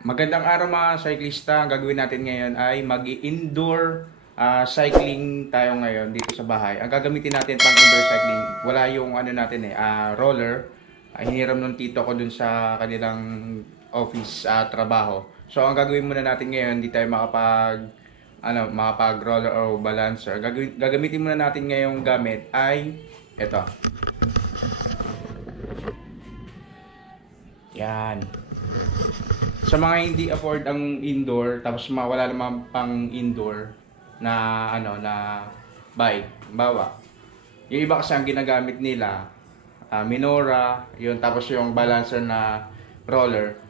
Magandang araw mga cyclista. Ang gagawin natin ngayon ay mag-indoor cycling tayo ngayon dito sa bahay. Ang gagamitin natin pang indoor cycling, wala yung ano natin roller. Hiniram nung tito ko dun sa kanilang office trabaho. So ang gagawin muna natin ngayon, hindi tayo makapag roller o balancer. Gagamitin muna natin ngayong gamit ay ito. Yan. Sa mga hindi afford ang indoor, tapos wala naman pang indoor na na bike, bawa. Yung iba kasi ang ginagamit nila, Minora, yun, tapos yung balancer na roller.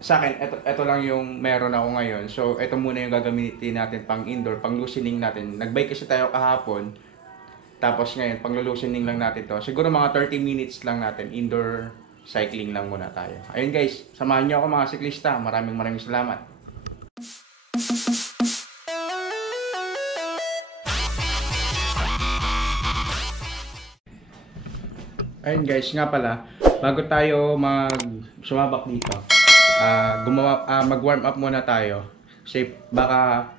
Sa akin, ito lang yung meron ako ngayon. So, ito muna yung gagamitin natin pang indoor, pang loosening natin. Nagbike kasi tayo kahapon, tapos ngayon, pang loosening lang natin to. Siguro mga 30 minutes lang natin, indoor cycling lang muna tayo. Ayun guys, samahan nyo ako mga siklista. Maraming salamat. Ayun guys, nga pala, bago tayo sumabak dito, mag-warm up muna tayo. Kasi baka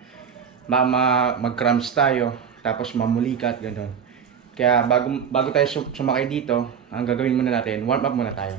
mag-cramps tayo, tapos mamulikat, gano'n. Kaya bago tayo sumakay dito, ang gagawin muna natin, warm up muna tayo.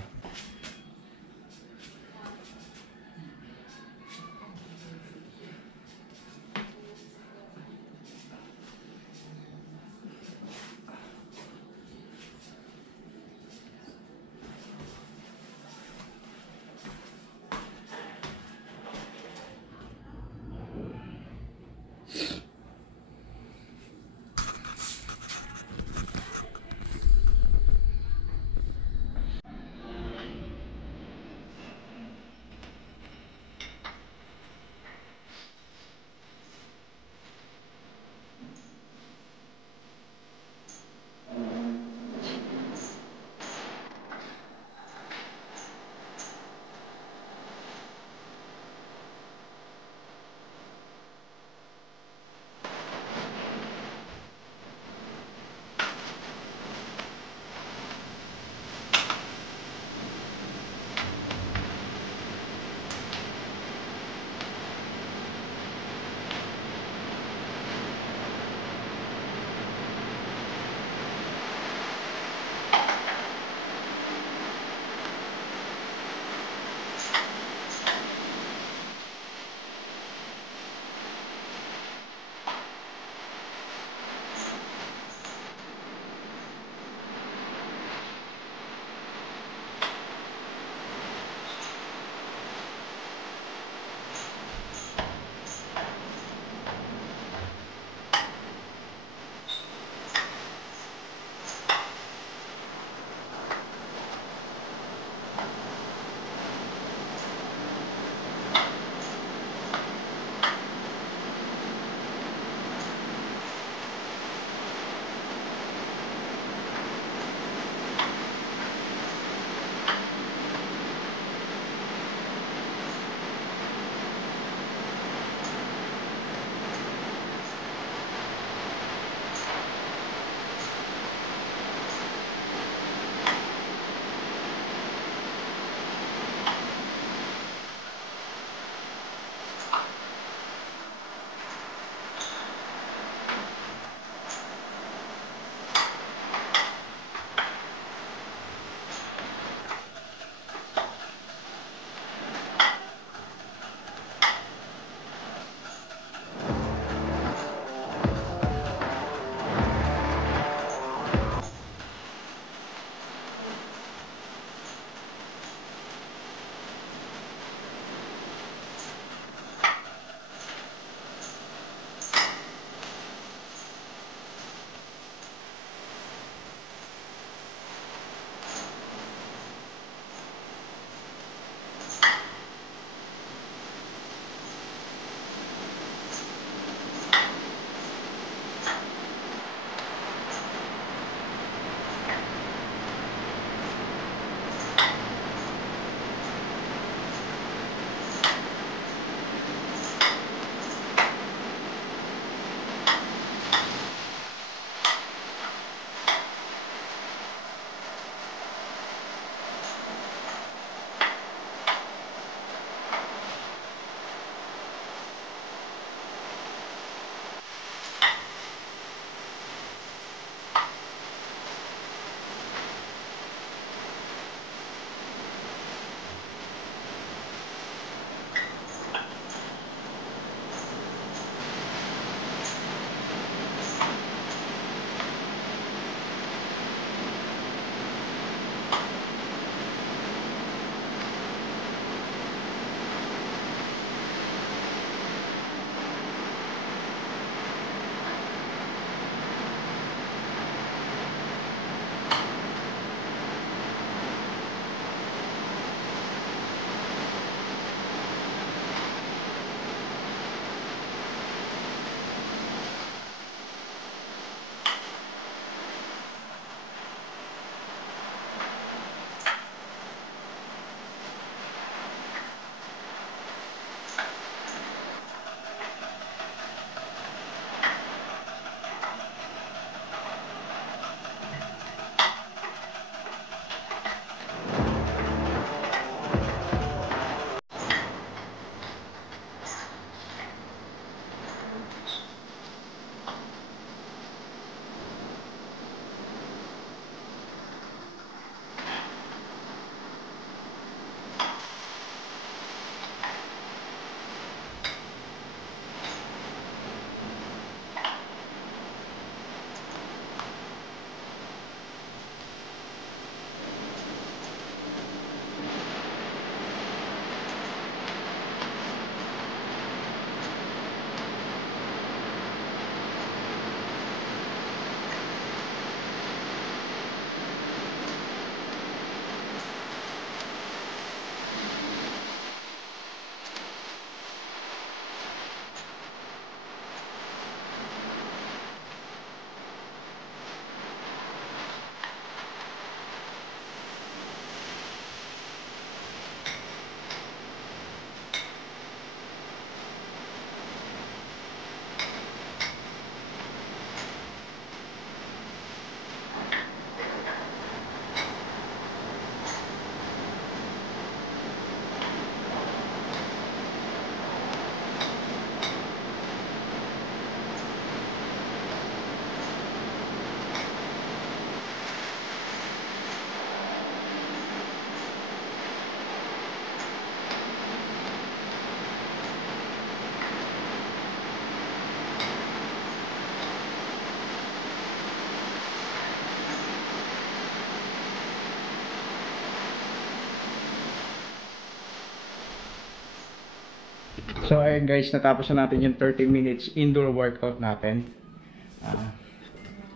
So ayun guys, natapos na natin yung 30 minutes indoor workout natin.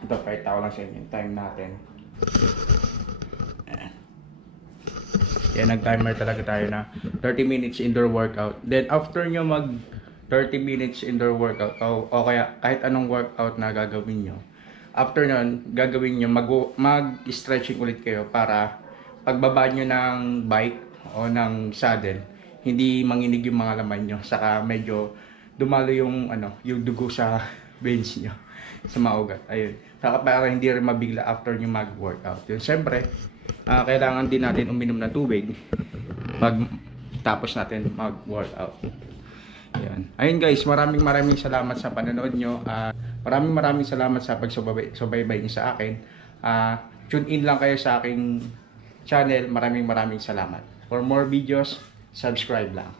Ito, kahit ako lang sa inyo yung time natin. Yan, nag-timer talaga tayo na 30 minutes indoor workout. Then after nyo mag 30 minutes indoor workout o kaya kahit anong workout na gagawin nyo, after nun, gagawin nyo, mag-stretching ulit kayo para pagbaba nyo ng bike o ng saddle, hindi manginig yung mga laman nyo, saka medyo dumalo yung, yung dugo sa veins nyo, sa mga ugat. Ayun. Saka para hindi rin mabigla after nyo mag-workout. Yun, siyempre, kailangan din natin uminom ng tubig pag tapos natin mag-workout. Ayan. Ayun guys, maraming salamat sa panonood nyo. Maraming salamat sa pagsubaybay nyo sa akin. Tune in lang kayo sa aking channel. Maraming salamat. For more videos, subscribe lang.